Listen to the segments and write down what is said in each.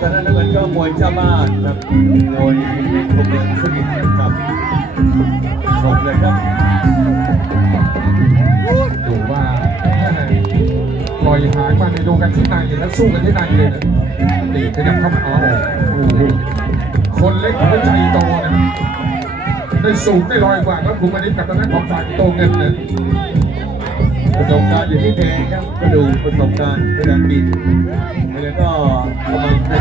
ทางด้านน้ำเงินก็มวยเจ้าบ้านครับโดยเล็กคมเงินสนิทครับชมเลยครับดูว่าปล่อยหางมาในดูกันที่ในแล้วสู้กันที่ในเลยนะตีขยับเข้ามาอ๋อโอ้โหคนเล็กหัวใจโตนะได้สูงได้ลอยกว่าก็คุณมานิดกับตอนนั้นของฝ่ายโตเงินนะ ประสบการณ์อยู่ที่เพลงครับก็ดูประสบการณ์ในการบินแล้วก็กำลังใจ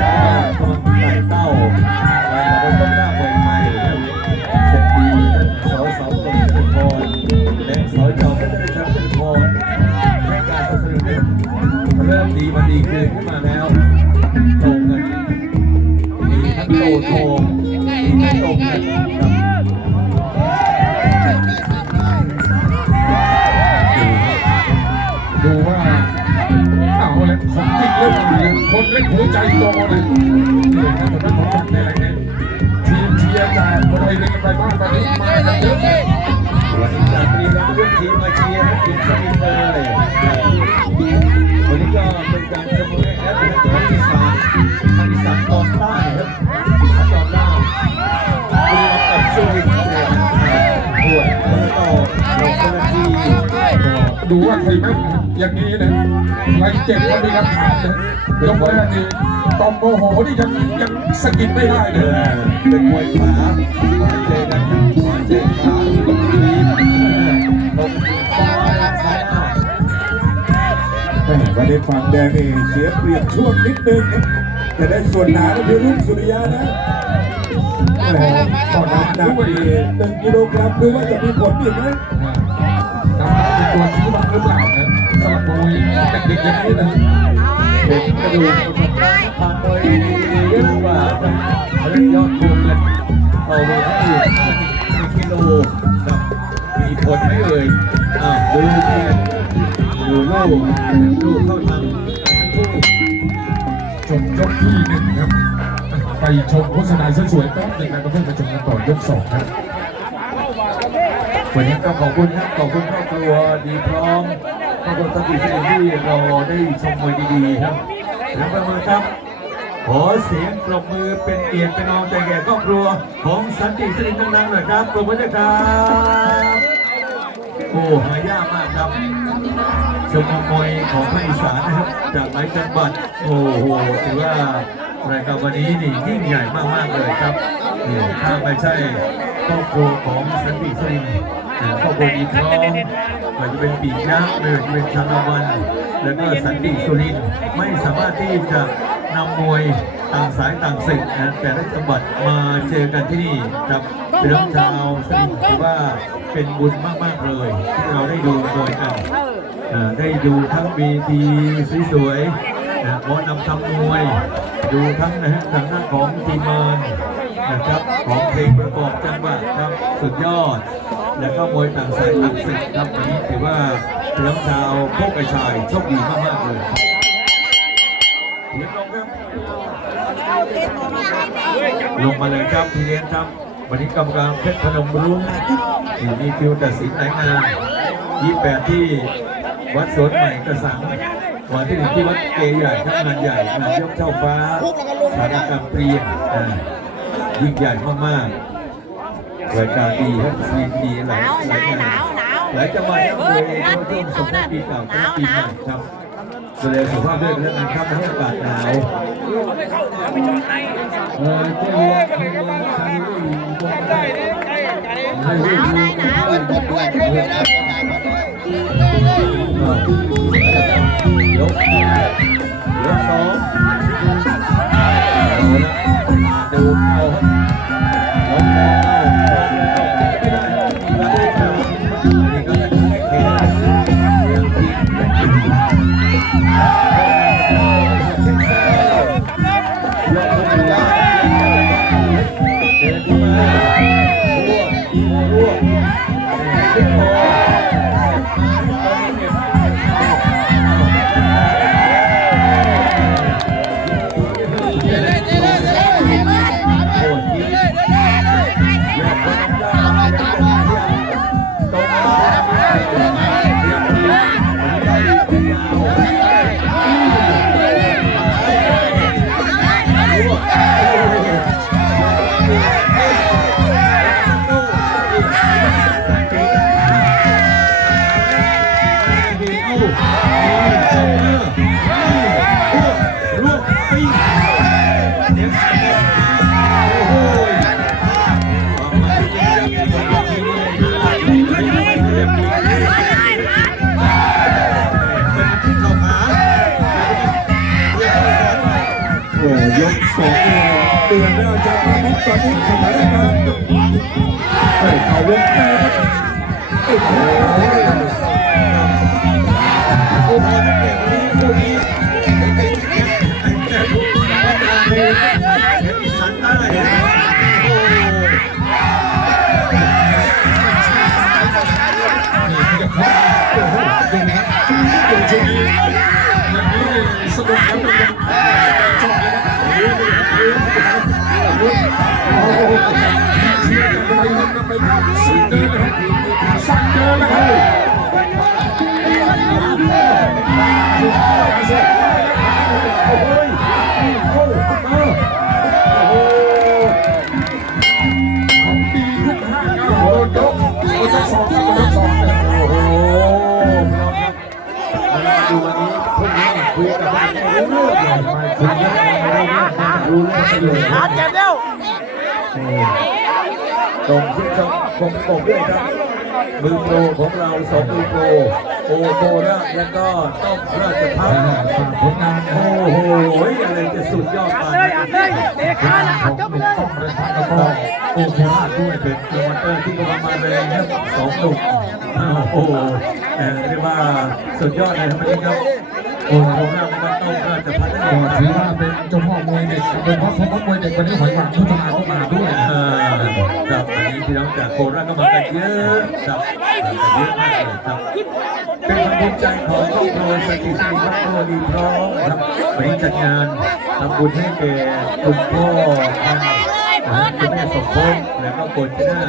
กำลังใจเต้าแล้วก็ต้นหน้ามวยไท ทีมสมิงเลยวันนี้ก็เป็นการเสมอแอปเป็นของอีสานทางอีสานตอนใต้ครับอีสานตอนใต้รีรัมย์กับสุรินทร์เจนปวดแล้วก็ลงคนละทีดูว่าใครแม่อย่างนี้นะใครเจ็บก็มีคำถามนะยกแรกนี่ตอมโมโหนี่ยังยังสกิดไม่ได้เลยเป็นมวยขาเจอกันเจอขา แม่วันนี้ฝั่งแดงนี่เสียเปรียบช่วงนิดนึงครับแต่ได้ส่วนหนาก็คือรุ่งสุริยานะแม่ก็น้ำหนักดีหนึ่งกิโลกรัมดูว่าจะมีผลอีกไหมน้ำหนักเป็นตัวชี้วัดหรือเปล่านะสำหรับมวยแต่เด็กอย่างนี้นะเป็นกระดูกผ่านมวยเยอะกว่าเรื่องยอดรวมกันเอาไปให้หนึ่งกิโลครับมีผลไหมเอ่ยอ่าดูเพียน ดูลูกลูกเข้าทางทั้งคู่จบยกที่หนึ่งครับ ไปชมโฆษณาสวยๆแป๊บหนึ่งนะก็เพิ่งไปชมกันต่อยกสองครับวันนี้ก็ขอบคุณครับขอบคุณครอบครัวดีพร้อมครอบครัวสติที่ที่เราได้ชมมวยดีๆครับแล้วประเมินครับขอเสียงปรบมือเป็นเกียรติเป็นกำลังใจแก่ครอบครัวของสันติสิริดังๆหน่อยครับปรบมือด้วยครับ โอ้หายากมากครับ ชมมวยของภาคอีสานนะครับ จากหลายจังหวัดโอ้โหถือว่ารายการวันนี้นี่ยิ่งใหญ่มากๆเลยครับนี่ถ้าไม่ใช่ครอบครัวของสันติสิริอ่าครอบครัวดีพร้อมไม่ว่าจะเป็นปียักษ์ไม่ว่าจะเป็นชาละวัน แล้วก็สันติสุรินไม่สามารถที่จะนำมวยต่างสายต่างศึกนะแต่ละจังหวัดมาเจอกันที่นี่ครับพี่องชาวสรินทร์ถือว่าเป็นบุญมาก ๆ เลย ที่เราได้ดูมวยกัน ได้ดูทั้งเวทีสวยๆนะหมอนำทำมวยดูทั้งนะฮะทางด้านของทีมงานนะครับของเพลงประกอบจังหวะครับสุดยอด แล้วก็มวยต่างสายต่างศึกครับวันนี้ถือว่าพี่น้องชาวโคกกระชายโชคดีมากๆเลยลงมาเลยครับทีเรียนครับ วันนี้กรรมการเพชรพนมรุ้งที่มีคิวตัดสินหลายงาน28 ที่ วัดสวนใหม่กระสังวันที่หนึ่งที่วัดเกใหญ่ครับงานใหญ่งานยกเจ้าฟ้าสารกรรมเปลี่ยนอ่ายิ่งใหญ่มากๆรายการดีครับซีดีหลายหลายงานหลายจังหวัดครับเลยช่วงสงกรานต์ปีเก่าต้นปีใหม่ครับดูแลสุขภาพด้วยกันแล้วกันครับให้อากาศหนาวเออเจ้าวัวเจ้าวัวทำได้ดีตรงได้ให้ลูกดูหนาวเป็นคนด้วยให้เลยนะยกยกสอ งเอา วงในครับโอ้โหโอ้โห ของปีขึ้นห้าเก้าโอ้ยกโอ้ยกสองครับยกสองเลยโอ้โหพี่น้องครับมาดูวันนี้พวกนี้คุยกับไม่ได้รู้เรื่องเลยคุยกันไม่ได้เรื่องไม่รู้เรื่องเลยหาเจ็บแล้วตรงที่ชมผมบอกด้วยครับมือโปรของเราสองมือโปร โอโบราแล้วก็ต้องราชพัฒน์ฝากผลงานโอ้โหอะไรจะสุดยอดอัดมาเลยอัดเลยเตะขานะขอัอดงเข้าไปเป็นเลยต้องเลยครับแล้วก็โอเคราชด้วยเป็นโปรโมเตอร์ที่กำลังมาแรงครับสองหนุ่มโอ้โหเอ่อเรียกว่าสุดยอดเลยครับวันนี้ครับโอ้โหเราไม่ต้องราชพัฒน์นั่นเอก็งถือว่าเป็นเจ้าพ่อมวยเด็กโดยเฉพาะเพราะมวยเด็กวันนี้หอยหวานพัฒนาเข้ามาด้วย อ่าครับวันนี้พี่น้องจากโคราชก็มากันเยอะครับเยอะมากเลยครับเป็นความภูมิใจของครอบครัวสถิติครอบครัวดีพร้อมครับวันนี้จัดงานทำบุญให้แก่คุณพ่อพันนะครับคุณแม่สมพงษ์แล้วก็คนที่น่า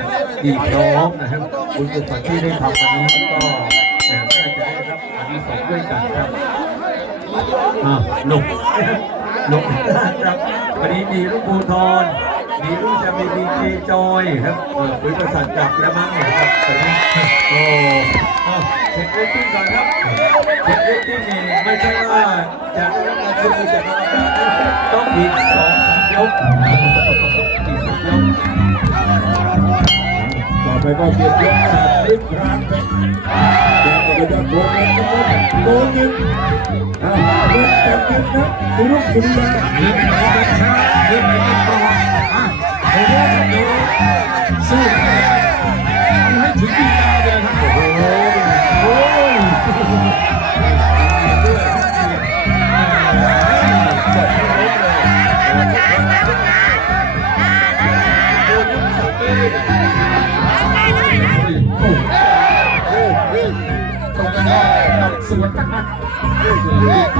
ดีพร้อมนะครับคุณกุศลที่ได้ทำวันนี้ก็แหมน่าจะได้รับอันนี้สองด้วยกันครับอ่าลงลงครับวันนี้มีลูกภูทร มีลูกจะมีดีเจจอยครับเออคุยประสานกับแล้วมั้งเนี่ยครับตอนนี้โอ้อ้าเช็คเรตติ้งก่อนครับเช็คเรตติ้งนี่ไม่ใช่ว่าจะได้รับการช่วยเหลือจากกรรมการนะต้องอีกสองสามยกอีกสามยกต่อไปก็เกียรติยศศาสตร์ฤทธิ์พรามครับแกก็จะโดนเงินกันโดนเงินอ่าเงินแต่เงินนะคุณลูกสุริยาเรื่องไหนเป็นแชมป์เรื่องไหนเป็นรอ อะโอ้โหดี๋ยวสู้ทำให้ถึงดีกาเลยครับ โอ้โหโอ้ยตรงกันก็สวนกันนะจากนี้ก็ดูโคราชมาสองบุรีรัมย์จากทางด้านดูสวน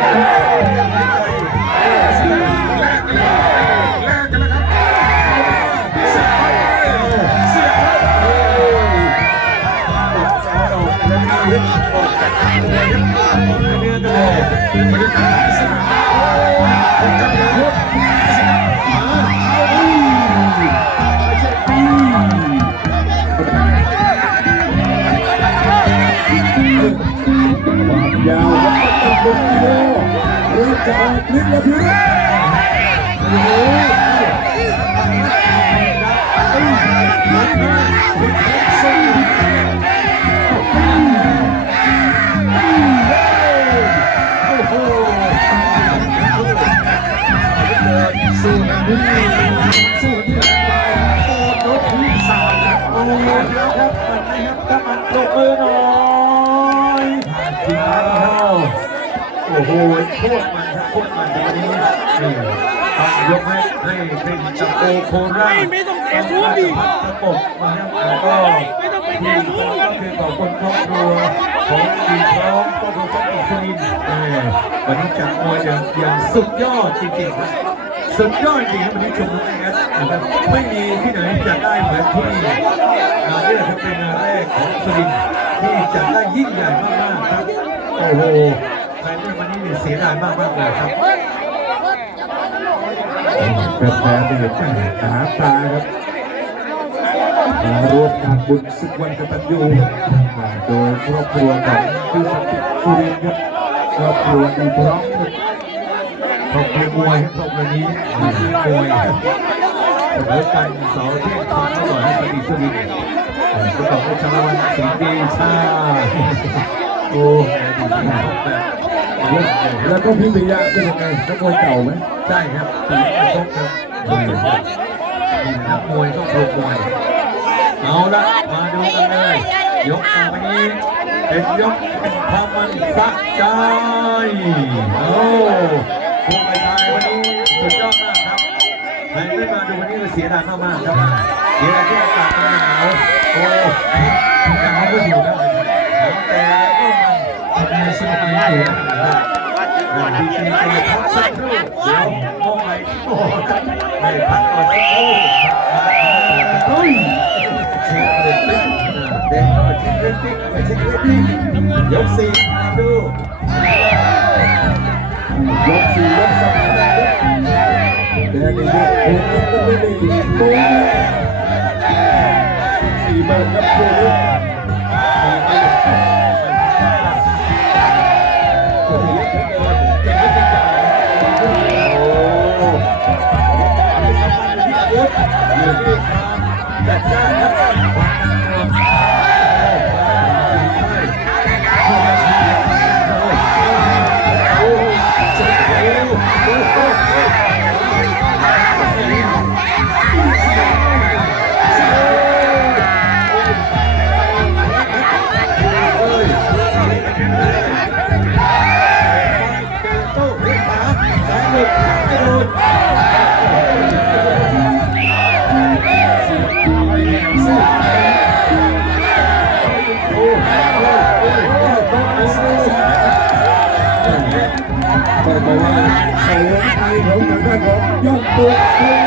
ซ้ โอ้โหที่สามนะโอ้โหเดี๋ยวครับนะครับถ้ามันปรบมือหน่อยอ้าวโอ้โหโคตรมันครับโคตรมันวันนี้นี่ต้อง ยกให้ให้เป็นจักรโกโคราชไม่ไม่ต้องเตะสูงดิประกบมาครับแล้วก็ไม่ต้องไปที่ก็คือขอบคุณครอบครัวของดีพร้อมครอบครัวของอิสรินทร์เออวันนี้จัดมวยอย่างอย่างสุดยอดจริงๆครับสุดยอดจริงครับวันนี้ชมรมนะครับนะครับไม่มีที่ไหนจัดได้เหมือนที่นี่งานนี้แหละครับเป็นงานแรกของสุรินทร์ที่จัดได้ยิ่งใหญ่มากๆครับโอ้โหใครไม่มาวันนี้เนี่ยเสียดายมากๆเลยครับ แฟนๆนี่หาตาครับมาร่วมงานบุญศึกวันกตัญญูอ่าโดยครอบครัวของพี่สันติสุรินครับครอบครัวดีพร้อมครับขอบคุณมวยครับขอบคุณนี้มวยเลิกกันสาร์อาที่ทำอร่อยให้สติสุรินทร์ก็ต้องให้ชาละวันสิงห์ดีชาโอ้แหดีมาก แล้วก็พี่ปิยะเป็นยังไงนักมวยเก่าไหมใช่ครับสีกระทบครับนักมวยต้องปลุกมวยเอาละมาดูกันเลย ยกต่อไปนี้เป็นยกเป็นความมันสะใจโอ้พวกไอ้ชายวันนี้สุดยอดมากครับใครไม่มาดูวันนี้ก็เสียดายมากๆครับเสียดายที่อากาศมันหนาวโอ้หนาวก็อยู่นะหนาวแต่ก็มัน ทำในสนุกนี้อยู่นะครับดีจริงๆเลยพักสักครู่เดี๋ยวมองไปโอ้ไม่พักก่อนสักค จัดจ้าน ยอ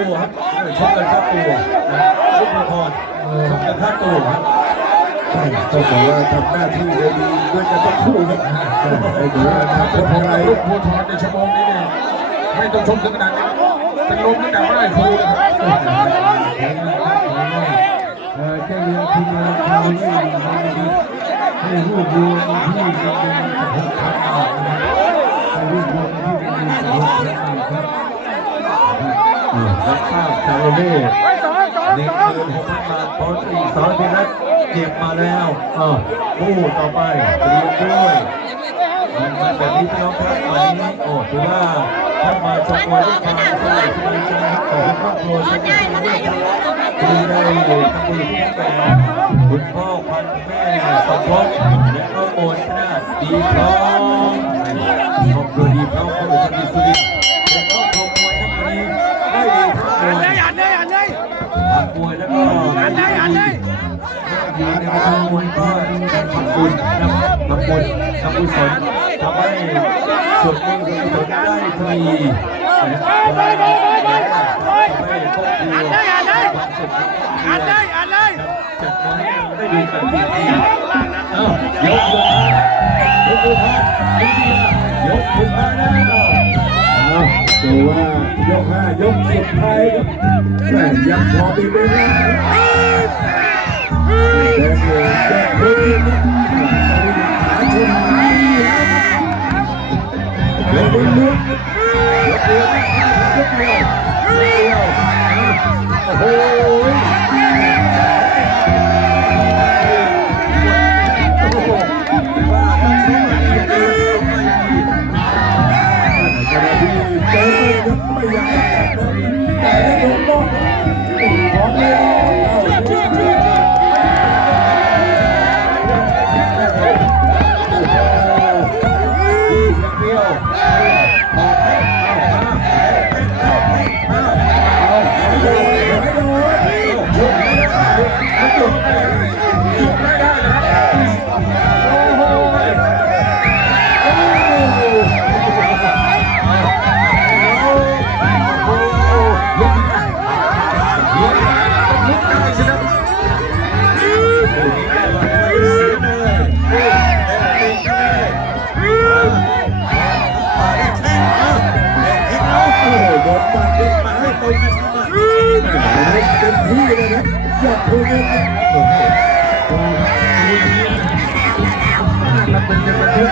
ตัวครับชกกินค่าตัวนะชกละครชกกินค่าตัวครับต้องบอกว่าทำหน้าที่ได้ดีด้วยกันทั้งคู่ครับไอ้ดูว่าถ้าแต่เป็นอะไรกับลูกภูทรในชั่วโมงนี้เนี่ยไม่ต้องชมถึงขนาดนี้เป็นลมตั้งแต่เมื่อไหร่ครูนะครับเอ่อเจ้ทีมงานเขาให้ให้รวบรวมที่เป็นหกพันบาทนะครับให้รวบรวมที่เป็นหกพันบาทครับ รับทราบชาโลเล่หนึ่งหมื่นหกพันบาทพอสี่สอนพิรัตเก็บมาแล้วอ่าคู่ต่อไปเตรียมด้วยมันมาแบบนี้พี่น้องครับวันนี้โอ้ถือว่าท่านมาชมวยด้วยความสนุกสนานใจของครอบครัวสนุกสนานที่ได้ทำบุญที่เป็นคุณพ่อพันแม่สมภพและก็โอนชนาดีพร้อมครอบครัวดีพร้อมครอบครัวดีสุริ อยู่ในกระทรวงมวยก็ทำบุญนะทำบุญทำบุญสนทำให้ส่วนบุญส่วนกุศลได้ทวีนะครับทำให้ครอบครัวความสุขอ่านเลยอ่านเลยอ่านเลยจัดมาให้เราได้ดูกันจริงๆเอ้ายกมือพายกมือพายกมือยกมือพายแล้ว เอาดูว่ายกห้ายกสุดท้ายครับแม่ยังพอมีเวลาแดงเองแดงพื้นขาชนหายแล้วเดี๋ยวลุ้นลุ้นยกเดียวยกเดียวโอ้โห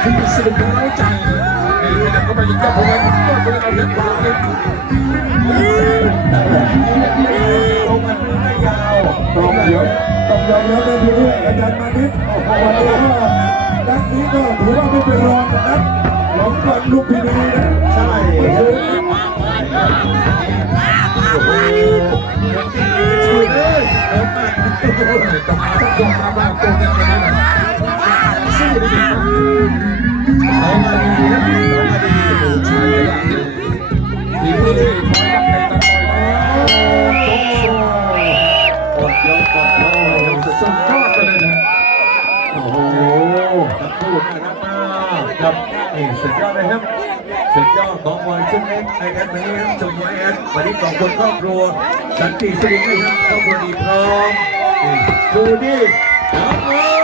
เป็นยังไงที่สนุกร้าวใจนี่ขยับเข้าไปยิงกับพลังก็เป็นเอาเล็กกว่าเล็กลงมันไม่ยาวต้องยอมต้องยอมรับนะพี่อาจารย์มานิดวันนี้ก็นัดนี้ก็ถือว่าไม่เป็นรองนะครับหลงก่อนลูกพี่ดีนะใช่โอ้โหช่วยเลยเดินมาต้องยอมรับว่าตัวนี้นนี้สู้ได้ดีมาก เขามาดีนะเขามาดีใช่เลยฝีมือนี่พอกับใครตะคอยโอ้กดยกกดยกสุดยอดไปเลยนะโอ้โหทั้งคู่น่ารักมากครับนี่สุดยอดเลยครับสุดยอดของมวยชุดเล็กไอแอดวันนี้ครับชมวยแอดวันนี้ขอบคุณครอบครัวสันติสุรินทร์ด้วยครับครอบครัวดีพร้อมดูดิน้อง